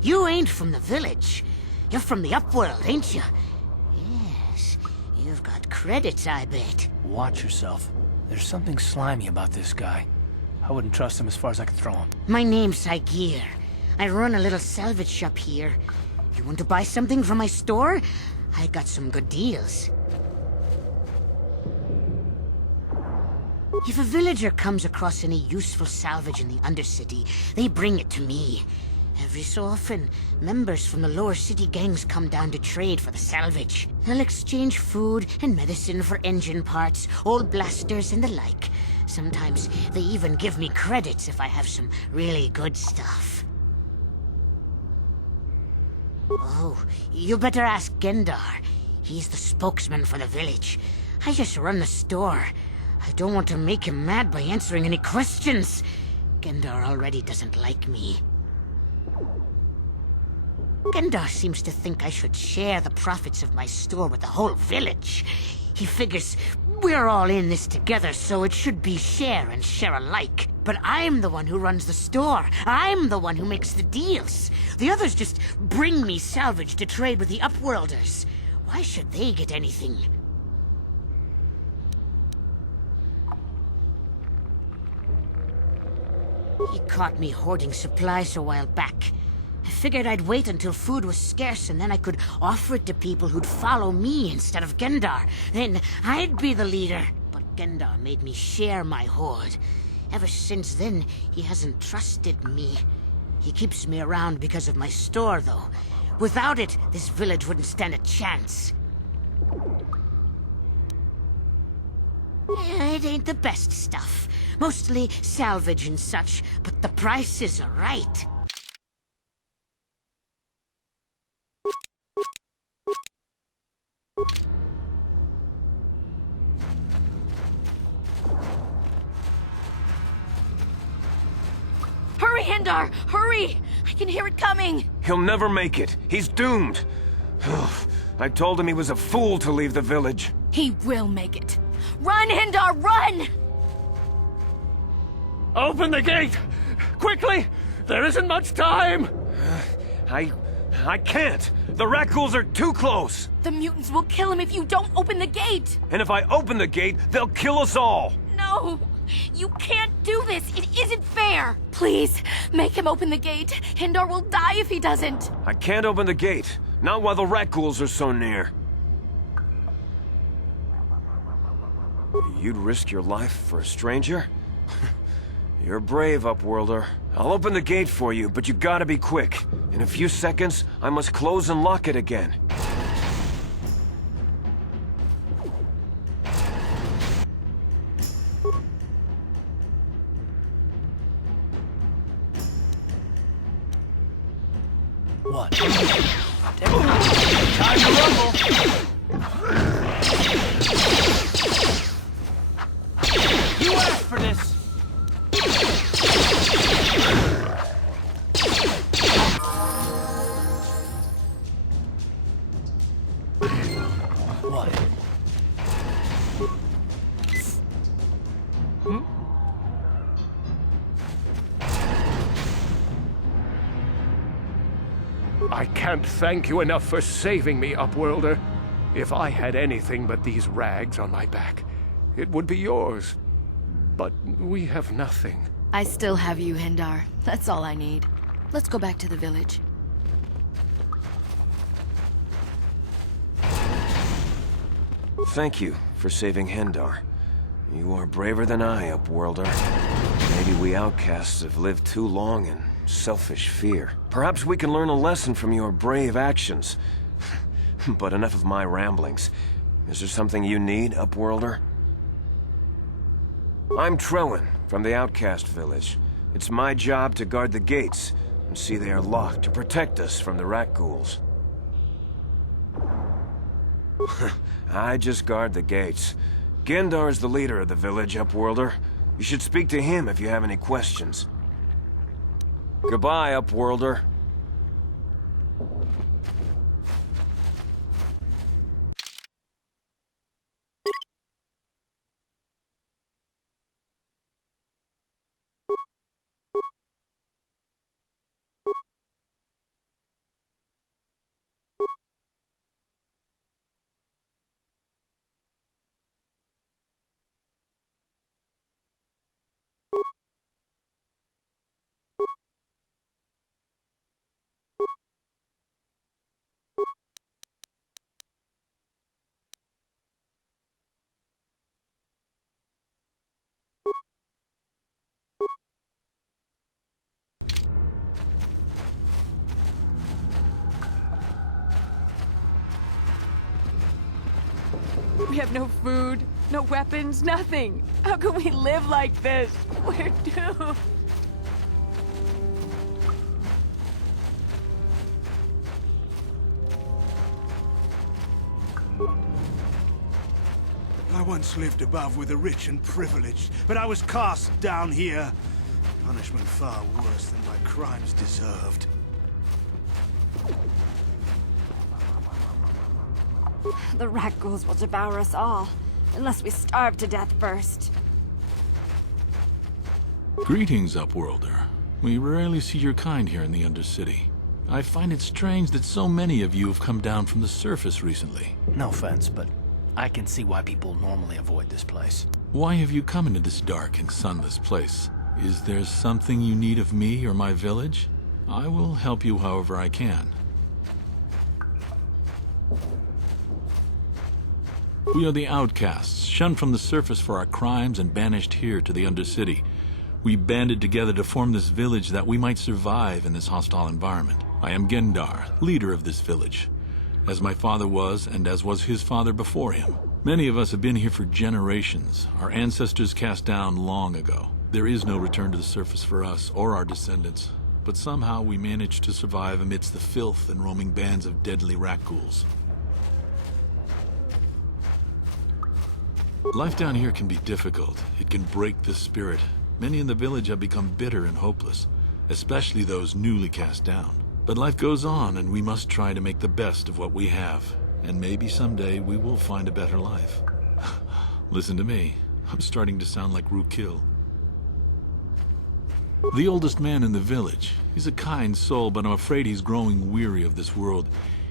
You ain't from the village. You're from the Upworld, ain't you? Yes, you've got credits, I bet. Watch yourself. There's something slimy about this guy. I wouldn't trust him as far as I could throw him. My name's Skye. I run a little salvage shop here. You want to buy something from my store? I got some good deals. If a villager comes across any useful salvage in the Undercity, they bring it to me. Every so often, members from the lower city gangs come down to trade for the salvage. They'll exchange food and medicine for engine parts, old blasters and the like. Sometimes they even give me credits if I have some really good stuff. Oh, you better ask Gendar. He's the spokesman for the village. I just run the store. I don't want to make him mad by answering any questions. Gendar already doesn't like me. Gendar seems to think I should share the profits of my store with the whole village. He figures we're all in this together, so it should be share and share alike. But I'm the one who runs the store. I'm the one who makes the deals. The others just bring me salvage to trade with the Upworlders. Why should they get anything? He caught me hoarding supplies a while back. I figured I'd wait until food was scarce and then I could offer it to people who'd follow me instead of Gendar. Then I'd be the leader. But Gendar made me share my hoard. Ever since then, he hasn't trusted me. He keeps me around because of my store, though. Without it, this village wouldn't stand a chance. It ain't the best stuff. Mostly salvage and such, but the prices are right. Hurry, Hendar! Hurry! I can hear it coming! He'll never make it. He's doomed. I told him he was a fool to leave the village. He will make it. Run, Hendar, run! Open the gate! Quickly! There isn't much time! I can't. The Raccoons are too close. The mutants will kill him if you don't open the gate! And if I open the gate, they'll kill us all. No! You can't do this! It isn't fair! Please, make him open the gate. Hendar will die if he doesn't. I can't open the gate. Not while the Raccoons are so near. You'd risk your life for a stranger? You're brave, Upworlder. I'll open the gate for you, but you gotta be quick. In a few seconds, I must close and lock it again. What? Time to rumble! You asked for this! What? I can't thank you enough for saving me, Upworlder. If I had anything but these rags on my back, it would be yours. But we have nothing. I still have you, Hendar. That's all I need. Let's go back to the village. Thank you for saving Hendar. You are braver than I, Upworlder. Maybe we outcasts have lived too long in selfish fear. Perhaps we can learn a lesson from your brave actions. But enough of my ramblings. Is there something you need, Upworlder? I'm Trellin, from the Outcast Village. It's my job to guard the gates, and see they are locked to protect us from the rat ghouls. I just guard the gates. Gendar is the leader of the village, Upworlder. You should speak to him if you have any questions. Goodbye, Upworlder. We have no food, no weapons, nothing. How can we live like this? We're doomed. I once lived above with the rich and privileged, but I was cast down here. Punishment far worse than my crimes deserved. The Raccoons will devour us all, unless we starve to death first. Greetings, Upworlder. We rarely see your kind here in the Undercity. I find it strange that so many of you have come down from the surface recently. No offense, but I can see why people normally avoid this place. Why have you come into this dark and sunless place? Is there something you need of me or my village? I will help you however I can. We are the outcasts, shunned from the surface for our crimes and banished here to the Undercity. We banded together to form this village that we might survive in this hostile environment. I am Gendar, leader of this village, as my father was and as was his father before him. Many of us have been here for generations, our ancestors cast down long ago. There is no return to the surface for us or our descendants, but somehow we managed to survive amidst the filth and roaming bands of deadly Raccoons. Life down here can be difficult. It can break the spirit. Many in the village have become bitter and hopeless, especially those newly cast down. But life goes on, and we must try to make the best of what we have. And maybe someday we will find a better life. Listen to me. I'm starting to sound like Rukil. The oldest man in the village. He's a kind soul, but I'm afraid he's growing weary of this world.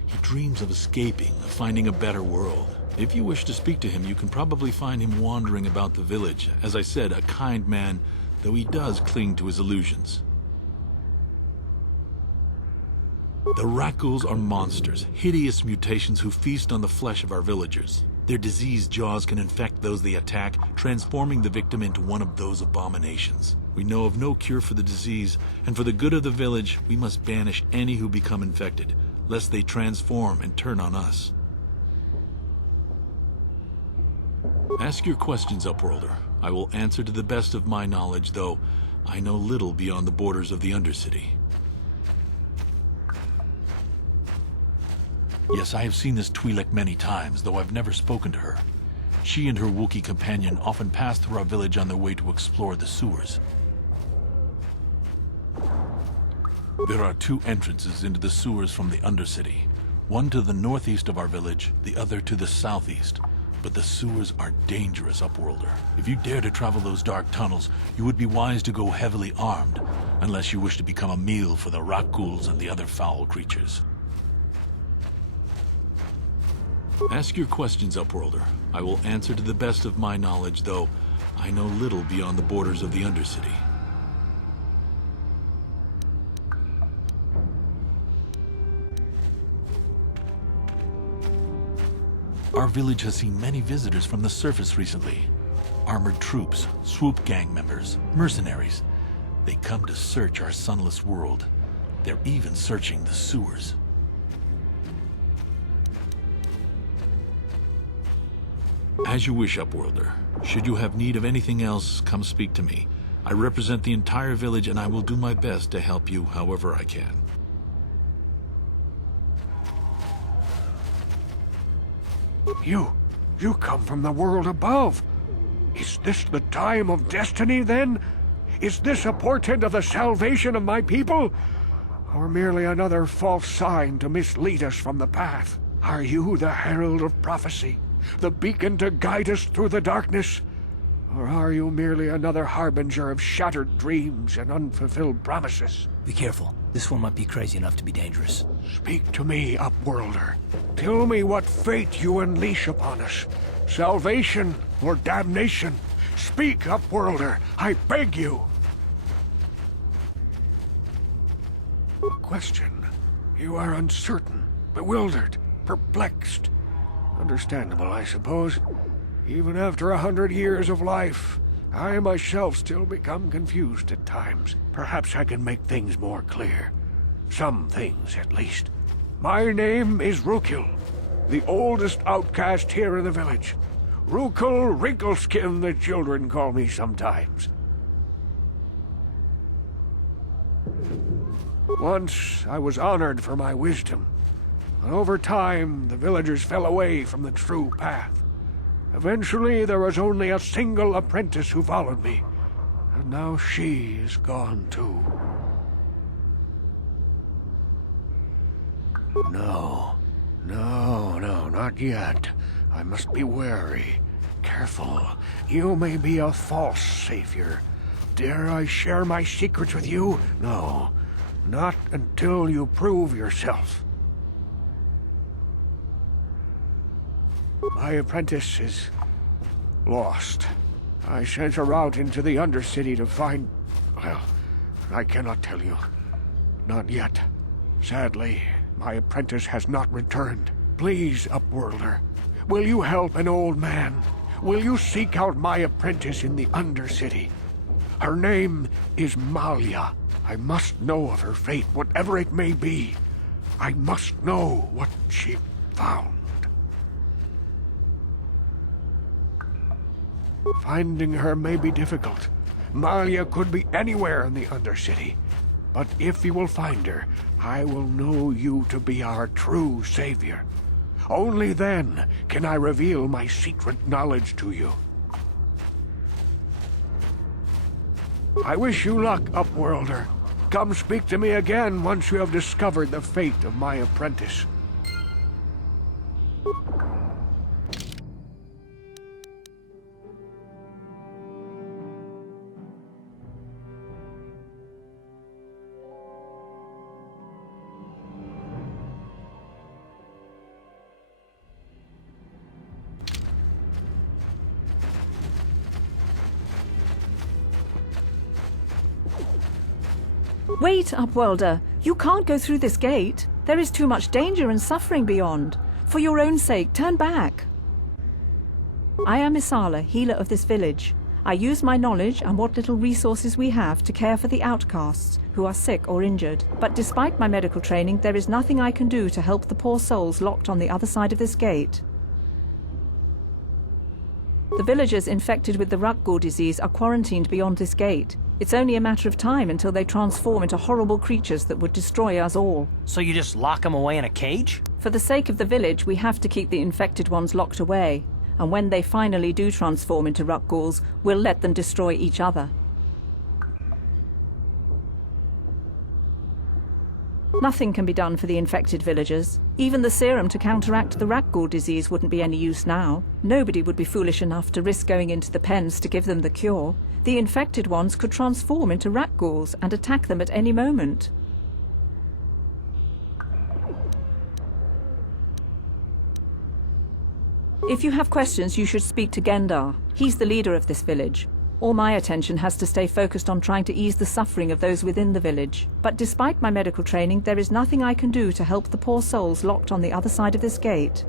He dreams of escaping, of finding a better world. If you wish to speak to him, you can probably find him wandering about the village. As I said, a kind man, though he does cling to his illusions. The Raccoons are monsters, hideous mutations who feast on the flesh of our villagers. Their diseased jaws can infect those they attack, transforming the victim into one of those abominations. We know of no cure for the disease, and for the good of the village, we must banish any who become infected, lest they transform and turn on us. Ask your questions, Upworlder. I will answer to the best of my knowledge, though I know little beyond the borders of the Undercity. Yes, I have seen this Twi'lek many times, though I've never spoken to her. She and her Wookiee companion often pass through our village on their way to explore the sewers. There are two entrances into the sewers from the Undercity. One to the northeast of our village, the other to the southeast. But the sewers are dangerous, Upworlder. If you dare to travel those dark tunnels, you would be wise to go heavily armed, unless you wish to become a meal for the Raccoons and the other foul creatures. Ask your questions, Upworlder. I will answer to the best of my knowledge, though I know little beyond the borders of the Undercity. Our village has seen many visitors from the surface recently. Armored troops, swoop gang members, mercenaries. They come to search our sunless world. They're even searching the sewers. As you wish, Upworlder. Should you have need of anything else, come speak to me. I represent the entire village, and I will do my best to help you however I can. You come from the world above. Is this the time of destiny, then? Is this a portent of the salvation of my people? Or merely another false sign to mislead us from the path? Are you the Herald of Prophecy, the beacon to guide us through the darkness? Or are you merely another harbinger of shattered dreams and unfulfilled promises? Be careful. This one might be crazy enough to be dangerous. Speak to me, Upworlder. Tell me what fate you unleash upon us. Salvation or damnation? Speak, Upworlder, I beg you. Question. You are uncertain, bewildered, perplexed. Understandable, I suppose. Even after 100 years of life, I myself still become confused at times. Perhaps I can make things more clear. Some things, at least. My name is Rukil. the oldest outcast here in the village. Rukel Wrinkleskin, the children call me sometimes. Once I was honored for my wisdom, but over time the villagers fell away from the true path. Eventually there was only a single apprentice who followed me, and now she is gone too. No, not yet. I must be wary. Careful. You may be a false savior. Dare I share my secrets with you? No, not until you prove yourself. My apprentice is lost. I sent her out into the Undercity to find... well, I cannot tell you. Not yet. Sadly, my apprentice has not returned. Please, Upworlder, will you help an old man? Will you seek out my apprentice in the Undercity? Her name is Malia. I must know of her fate, whatever it may be. I must know what she found. Finding her may be difficult. Malia could be anywhere in the Undercity. But if you will find her, I will know you to be our true savior. Only then can I reveal my secret knowledge to you. I wish you luck, Upworlder. Come speak to me again once you have discovered the fate of my apprentice. Wait, Upworlder. You can't go through this gate. There is too much danger and suffering beyond. For your own sake, turn back. I am Isala, healer of this village. I use my knowledge and what little resources we have to care for the outcasts who are sick or injured. But despite my medical training, there is nothing I can do to help the poor souls locked on the other side of this gate. The villagers infected with the Raccoons disease are quarantined beyond this gate. It's only a matter of time until they transform into horrible creatures that would destroy us all. So you just lock them away in a cage? For the sake of the village, we have to keep the infected ones locked away. And when they finally do transform into Raccoons, we'll let them destroy each other. Nothing can be done for the infected villagers. Even the serum to counteract the Raccoons disease wouldn't be any use now. Nobody would be foolish enough to risk going into the pens to give them the cure. The infected ones could transform into Raccoons and attack them at any moment. If you have questions, you should speak to Gendar. He's the leader of this village. All my attention has to stay focused on trying to ease the suffering of those within the village. But despite my medical training, there is nothing I can do to help the poor souls locked on the other side of this gate.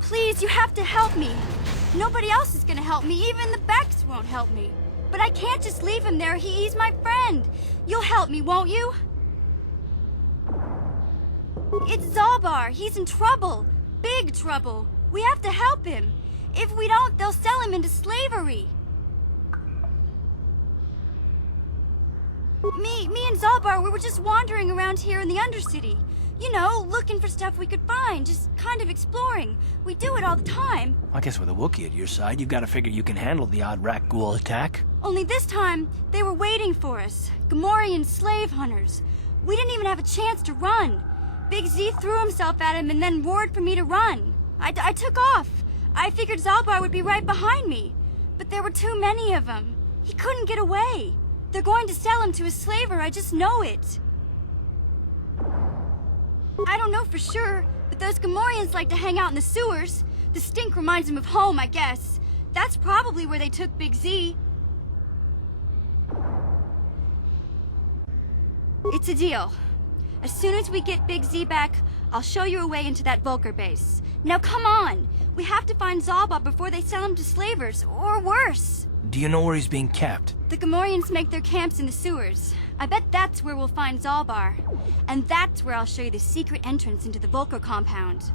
Please, you have to help me. Nobody else is gonna help me. Even the Becks won't help me. But I can't just leave him there. He's my friend. You'll help me, won't you? It's Zalbar. He's in trouble. Big trouble. We have to help him. If we don't, they'll sell him into slavery. Me and Zalbar, we were just wandering around here in the Undercity. You know, looking for stuff we could find, just kind of exploring. We do it all the time. I guess with a Wookiee at your side, you've got to figure you can handle the odd Raccoon attack. Only this time, they were waiting for us. Gamorrean slave hunters. We didn't even have a chance to run. Big Z threw himself at him and then roared for me to run. I took off. I figured Zalbar would be right behind me. But there were too many of them. He couldn't get away. They're going to sell him to a slaver, I just know it. I don't know for sure, but those Gamorreans like to hang out in the sewers. The stink reminds them of home, I guess. That's probably where they took Big Z. It's a deal. As soon as we get Big Z back, I'll show you a way into that Vulcar base. Now come on! We have to find Zalbar before they sell him to slavers, or worse. Do you know where he's being kept? The Gamorreans make their camps in the sewers. I bet that's where we'll find Zalbar. And that's where I'll show you the secret entrance into the Vulcar compound.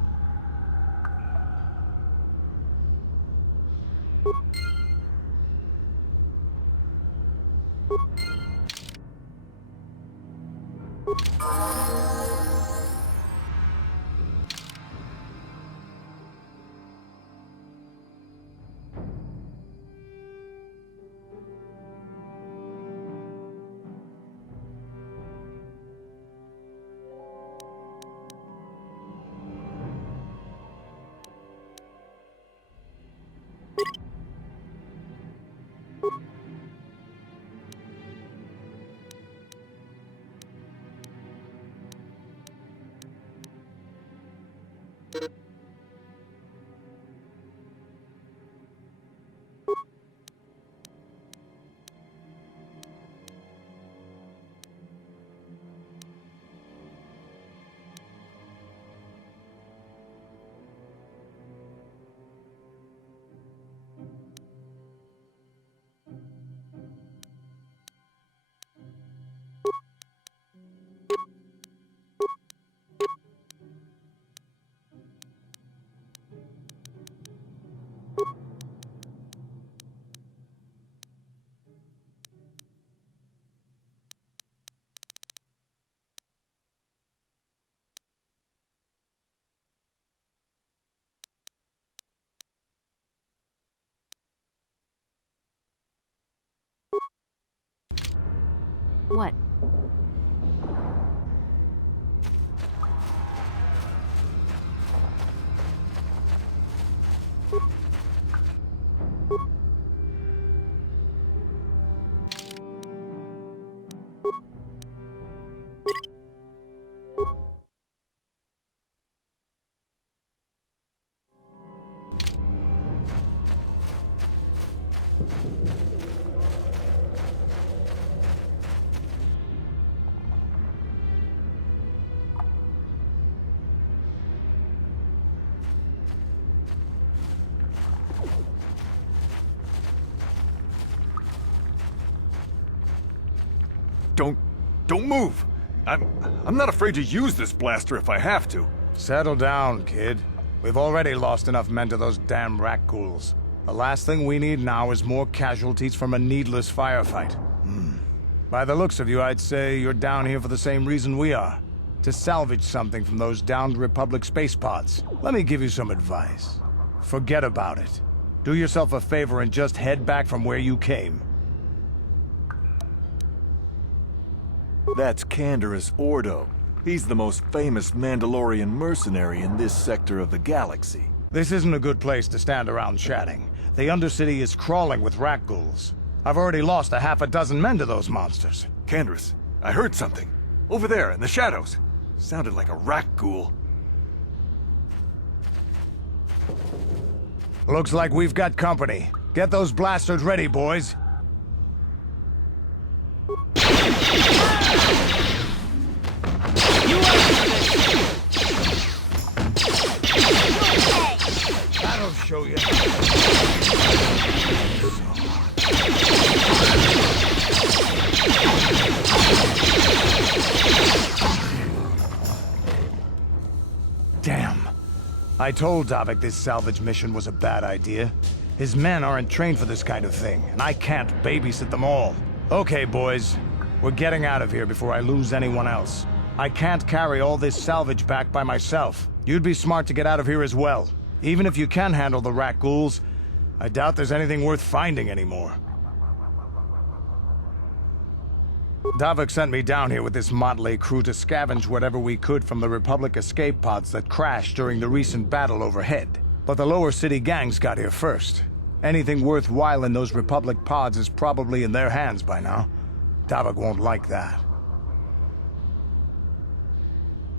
What? Don't move! I'm not afraid to use this blaster if I have to. Settle down, kid. We've already lost enough men to those damn Raccoons. The last thing we need now is more casualties from a needless firefight. By the looks of you, I'd say you're down here for the same reason we are. To salvage something from those downed Republic space pods. Let me give you some advice. Forget about it. Do yourself a favor and just head back from where you came. That's Canderous Ordo. He's the most famous Mandalorian mercenary in this sector of the galaxy. This isn't a good place to stand around chatting. The Undercity is crawling with Raccoons. I've already lost a half a dozen men to those monsters. Canderous, I heard something. Over there, in the shadows. Sounded like a Raccoon. Looks like we've got company. Get those blasters ready, boys. That'll show you. Damn. I told Davik this salvage mission was a bad idea. His men aren't trained for this kind of thing, and I can't babysit them all. Okay, boys. We're getting out of here before I lose anyone else. I can't carry all this salvage back by myself. You'd be smart to get out of here as well. Even if you can handle the Raccoons, I doubt there's anything worth finding anymore. Davik sent me down here with this motley crew to scavenge whatever we could from the Republic escape pods that crashed during the recent battle overhead. But the lower city gangs got here first. Anything worthwhile in those Republic pods is probably in their hands by now. Davik won't like that.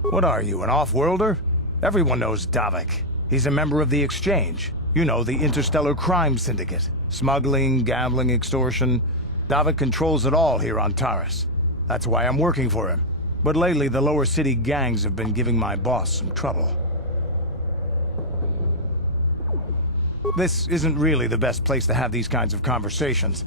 What are you, an off-worlder? Everyone knows Davik. He's a member of the Exchange. You know, the interstellar crime syndicate. Smuggling, gambling, extortion. Davik controls it all here on Taris. That's why I'm working for him. But lately, the lower city gangs have been giving my boss some trouble. This isn't really the best place to have these kinds of conversations,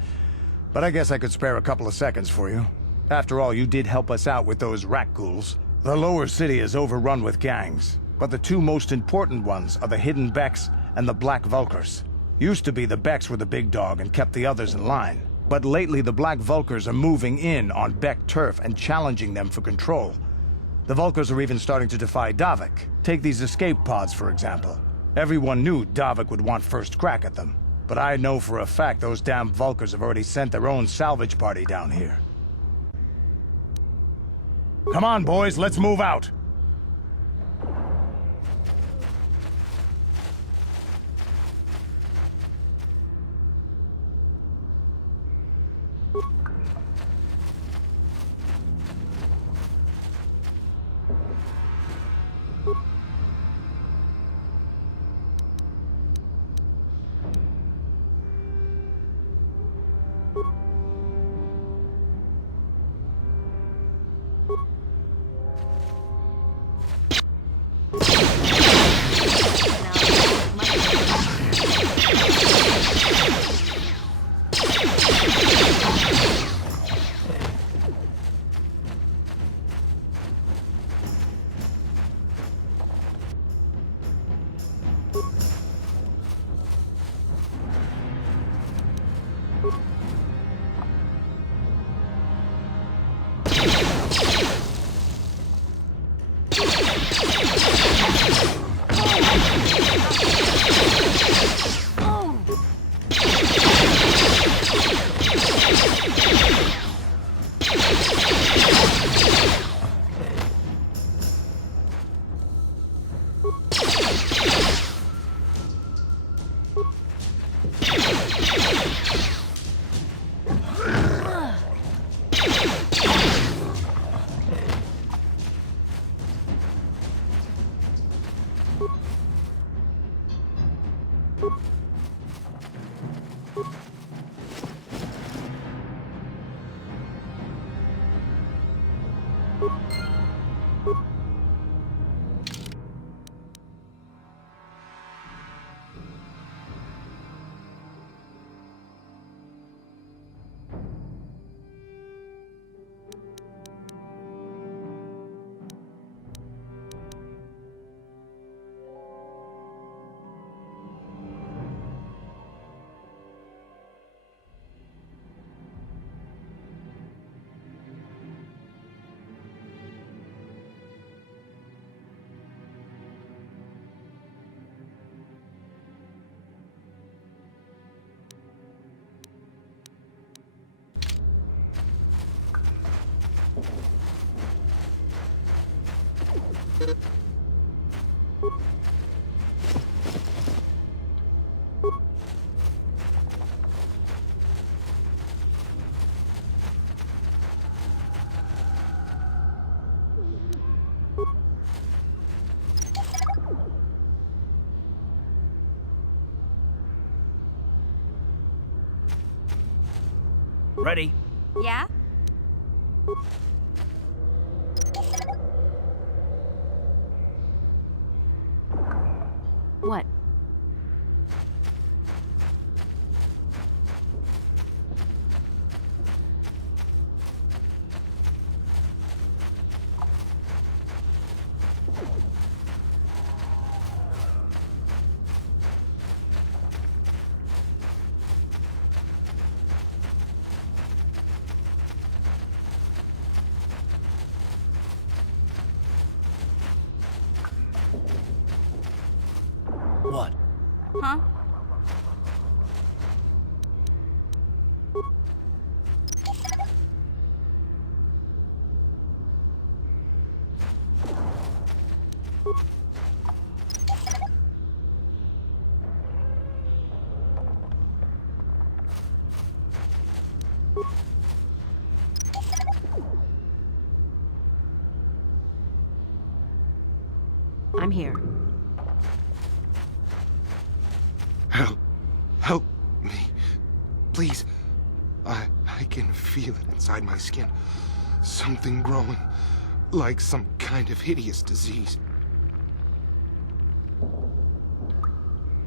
but I guess I could spare a couple of seconds for you. After all, you did help us out with those Raccoons. The lower city is overrun with gangs, but the two most important ones are the Hidden Becks and the Black Vulkars. Used to be the Becks were the big dog and kept the others in line. But lately the Black Vulkars are moving in on Beck turf and challenging them for control. The Vulkars are even starting to defy Davik. Take these escape pods, for example. Everyone knew Davik would want first crack at them. But I know for a fact those damn Vulkars have already sent their own salvage party down here. Come on, boys, let's move out! Ready? Yeah? What? What? Huh? I'm here. Help me. Please. I can feel it inside my skin. Something growing. Like some kind of hideous disease.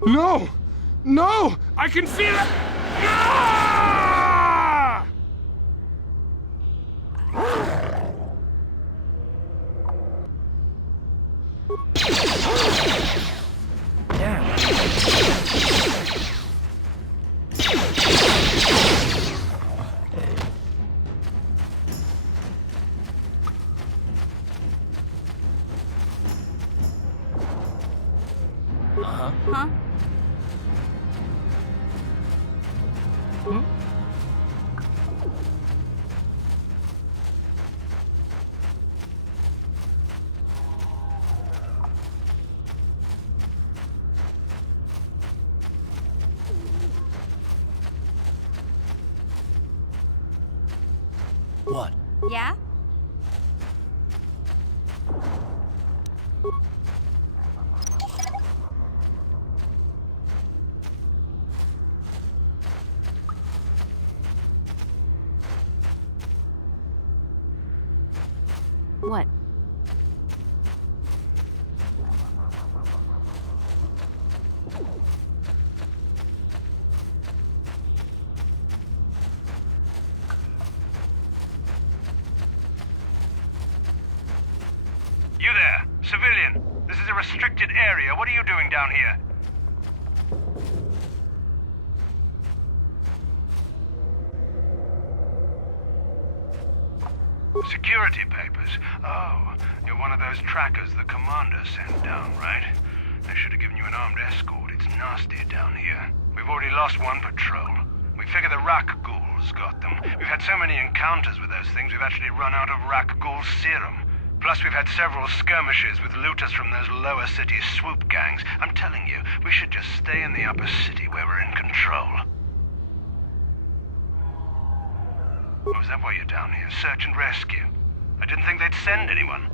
No! No! I can feel it! Ah! Huh? What? Yeah? What? You there, civilian. This is a restricted area. What are you doing down here? Security papers. Oh, you're one of those trackers the commander sent down, right? They should have given you an armed escort. It's nasty down here. We've already lost one patrol. We figure the Raccoons got them. We've had so many encounters with those things, we've actually run out of Raccoon serum. Plus, we've had several skirmishes with looters from those lower city swoop gangs. I'm telling you, we should just stay in the upper city where we're in control. Oh, is that why you're down here? Search and rescue? I didn't think they'd send anyone.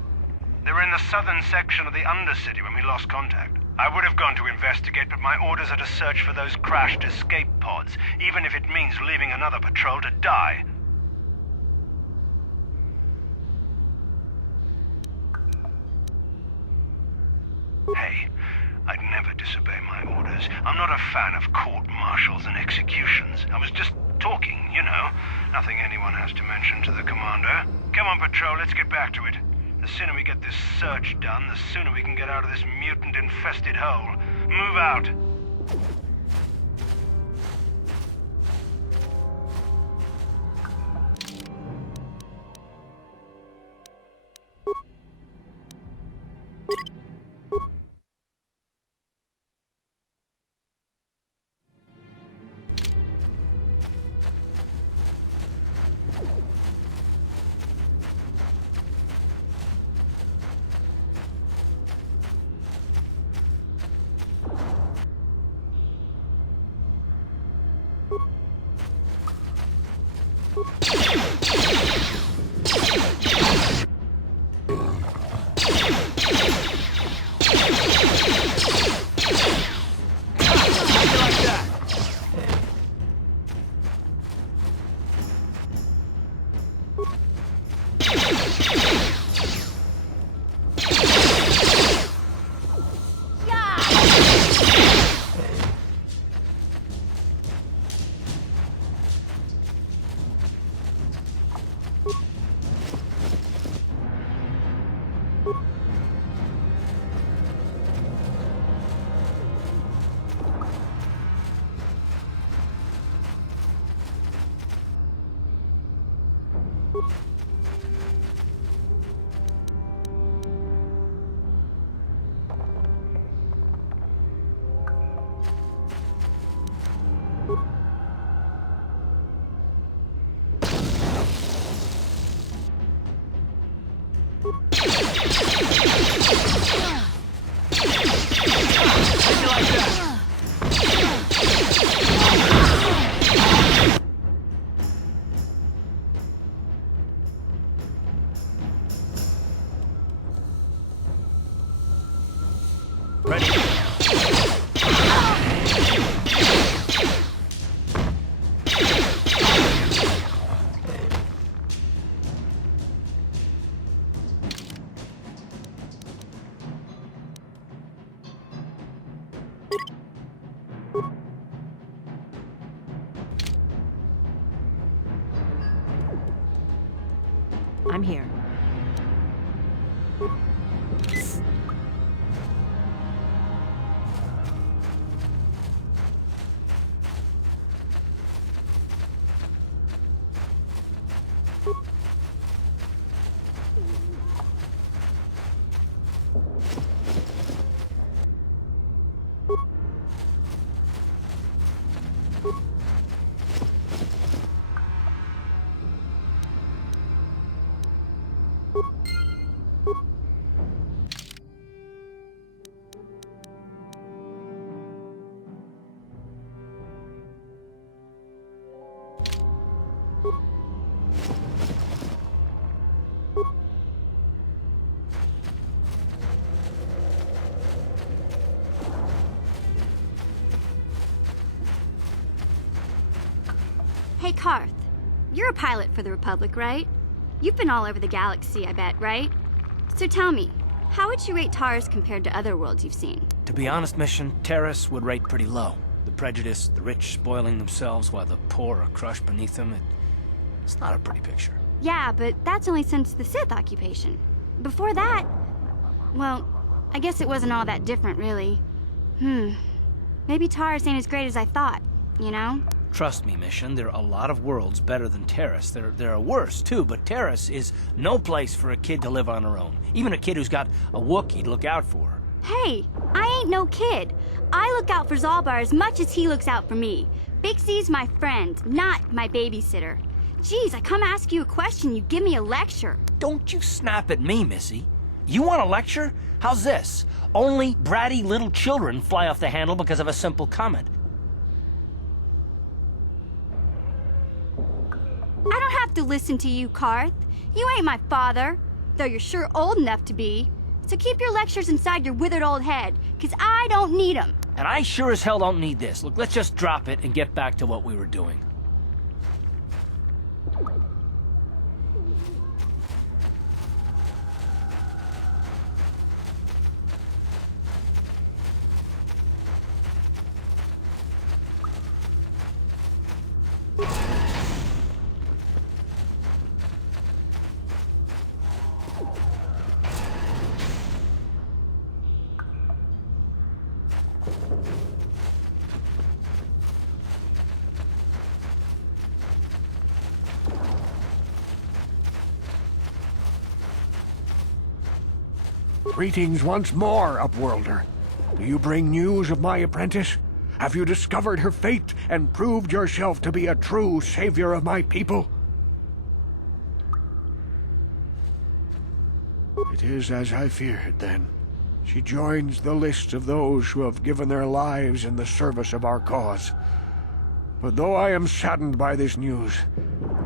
They were in the southern section of the Undercity when we lost contact. I would have gone to investigate, but my orders are to search for those crashed escape pods, even if it means leaving another patrol to die. Hey, I'd never disobey my orders. I'm not a fan of court-martials and executions. I was just talking, you know. Nothing anyone has to mention to the commander. Come on, patrol, let's get back to it. The sooner we get this search done, the sooner we can get out of this mutant-infested hole. Move out. Ready? I'm here. Hey, Carth. You're a pilot for the Republic, right? You've been all over the galaxy, I bet, right? So tell me, how would you rate Taurus compared to other worlds you've seen? To be honest, Mission, Terrace would rate pretty low. The prejudice, the rich spoiling themselves while the poor are crushed beneath them, it's not a pretty picture. Yeah, but that's only since the Sith occupation. Before that, well, I guess it wasn't all that different, really. Maybe Taurus ain't as great as I thought, you know? Trust me, Mission, there are a lot of worlds better than Terrace. There are worse, too, but Terrace is no place for a kid to live on her own. Even a kid who's got a Wookiee to look out for her. Hey, I ain't no kid. I look out for Zalbar as much as he looks out for me. Big Z's my friend, not my babysitter. Geez, I come ask you a question, you give me a lecture. Don't you snap at me, Missy. You want a lecture? How's this? Only bratty little children fly off the handle because of a simple comment. I don't have to listen to you, Carth. You ain't my father, though you're sure old enough to be. So keep your lectures inside your withered old head, 'cause I don't need 'em. And I sure as hell don't need this. Look, let's just drop it and get back to what we were doing. Greetings once more, Upworlder. Do you bring news of my apprentice? Have you discovered her fate and proved yourself to be a true savior of my people? It is as I feared, then. She joins the list of those who have given their lives in the service of our cause. But though I am saddened by this news,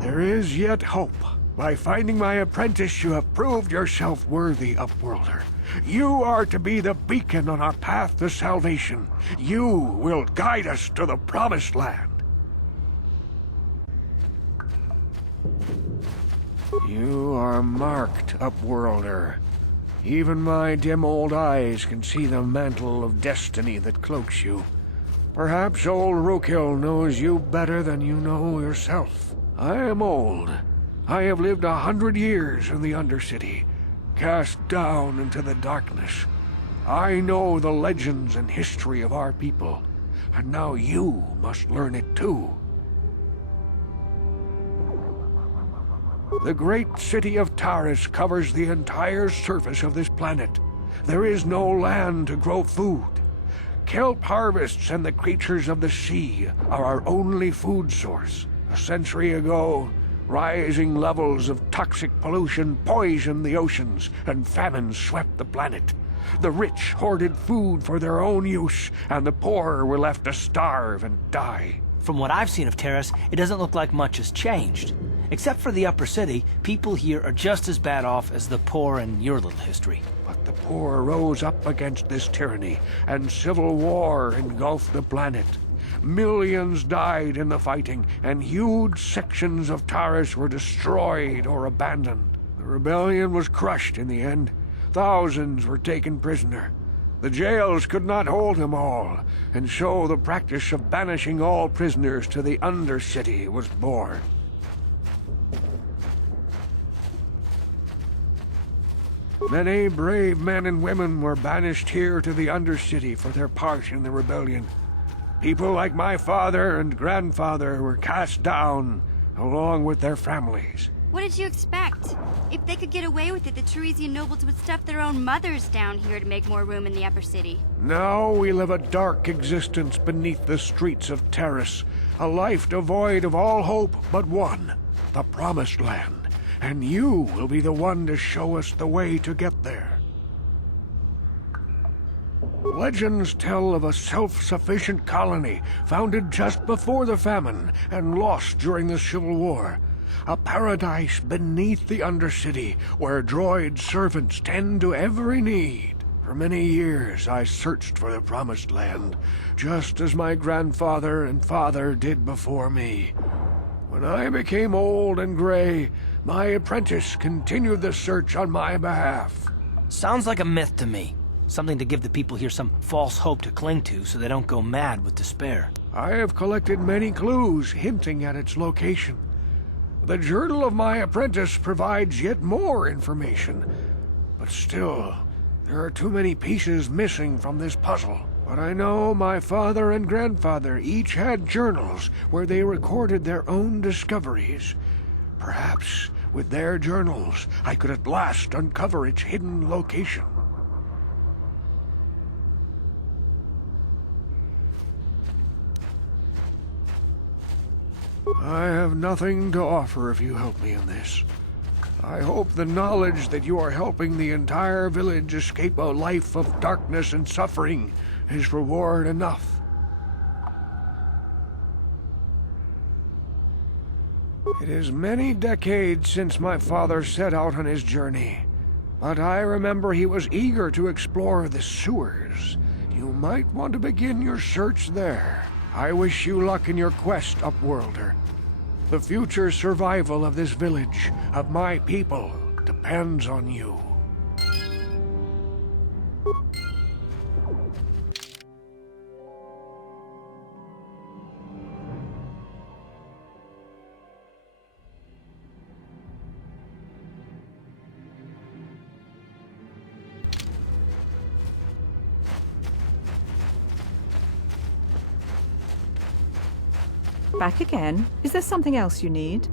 there is yet hope. By finding my apprentice, you have proved yourself worthy, Upworlder. You are to be the beacon on our path to salvation. You will guide us to the Promised Land. You are marked, Upworlder. Even my dim old eyes can see the mantle of destiny that cloaks you. Perhaps old Rookhill knows you better than you know yourself. I am old. I have lived 100 years in the Undercity, cast down into the darkness. I know the legends and history of our people, and now you must learn it too. The great city of Taurus covers the entire surface of this planet. There is no land to grow food. Kelp harvests and the creatures of the sea are our only food source. A century ago, rising levels of toxic pollution poisoned the oceans, and famine swept the planet. The rich hoarded food for their own use, and the poor were left to starve and die. From what I've seen of Terrace, it doesn't look like much has changed. Except for the upper city, people here are just as bad off as the poor in your little history. But The poor rose up against this tyranny, and civil war engulfed the planet. Millions died in the fighting, and huge sections of Taris were destroyed or abandoned. The rebellion was crushed in the end. Thousands were taken prisoner. The jails could not hold them all, and so the practice of banishing all prisoners to the Undercity was born. Many brave men and women were banished here to the Undercity for their part in the rebellion. People like my father and grandfather were cast down, along with their families. What did you expect? If they could get away with it, the Teresian nobles would stuff their own mothers down here to make more room in the Upper City. Now we live a dark existence beneath the streets of Taris, a life devoid of all hope but one, the Promised Land. And you will be the one to show us the way to get there. Legends tell of a self-sufficient colony founded just before the famine and lost during the Civil War. A paradise beneath the Undercity where droid servants tend to every need. For many years I searched for the Promised Land, just as my grandfather and father did before me. When I became old and gray, my apprentice continued the search on my behalf. Sounds like a myth to me. Something to give the people here some false hope to cling to so they don't go mad with despair. I have collected many clues hinting at its location. The journal of my apprentice provides yet more information. But still, there are too many pieces missing from this puzzle. But I know my father and grandfather each had journals where they recorded their own discoveries. Perhaps, with their journals, I could at last uncover its hidden location. I have nothing to offer if you help me in this. I hope the knowledge that you are helping the entire village escape a life of darkness and suffering is reward enough. It is many decades since my father set out on his journey, but I remember he was eager to explore the sewers. You might want to begin your search there. I wish you luck in your quest, Upworlder. The future survival of this village, of my people, depends on you. Back again? Is there something else you need?